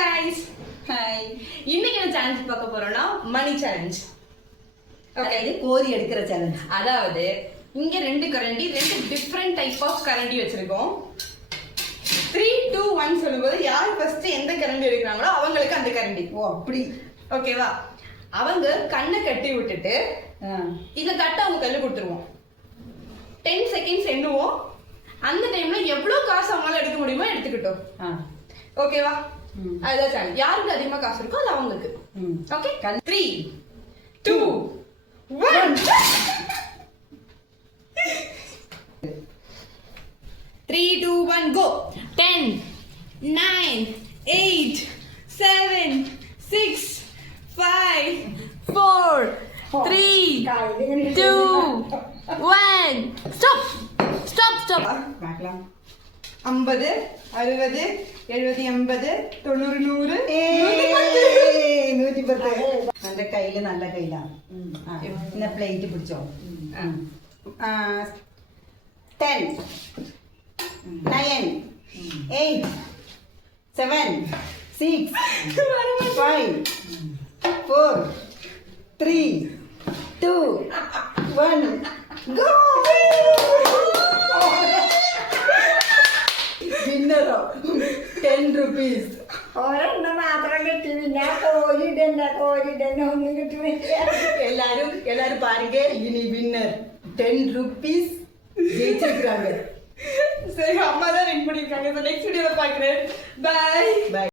guys. Hi. இன்னைக்கு என்ன challenge பார்க்க போறோம்னா மணி சேலஞ்ச். ஓகே, இது கோரி எடுக்கிற சேலஞ்ச். அதாவது இங்க ரெண்டு டிஃப்ரெண்ட் டைப் ஆஃப் கரண்டி வச்சிருக்கோம். 3 2 1 சொல்லும்போது யார் ஃபர்ஸ்ட் எந்த கரண்டி எடுக்கிறாங்களோ அவங்களுக்கு அந்த கரண்டி. ஓ அப்படி. ஓகேவா? அவங்க கண்ணை கட்டி விட்டுட்டு இத தட்ட அவங்க கையில கொடுத்துருவோம். 10 செகண்ட்ஸ் எண்ணுவோம். அந்த டைம்ல எவ்வளவு காசு அவங்களால எடுக்க முடியுமோ எடுத்துக்கிட்டோம். ஓகேவா? அதுதான் சேலஞ்ச். யாருக்கு அதிகமா காசு இருக்கோ அது அவங்களுக்கு. Okay, 3 2 1 3 2 1 go. 10 9 8 7 6 5 4 3 2 1 stop. பார்க்கலாம். 50 60 70 80 90 100 110. அந்த கையில நல்ல கைதான். இந்த பிளேட் பிடிச்சோம். 10 9 8 7 6 5 4 3 2 1 go. വിന്നറോ 10 rupees. ഒരെണ്ണം മാത്രം കിട്ടി. ഞാൻ കോരിടന്നെ ഒന്നും കിട്ടുന്നില്ല. எல்லாரும் பாருங்க, இனி வின்னர் 10 rupees ஜெயிச்சிருக்காங்க. சரி, அம்மா தான் வின் பண்ணிருக்காங்க. நெக்ஸ்ட் வீடியோல பாக்குறேன். பை.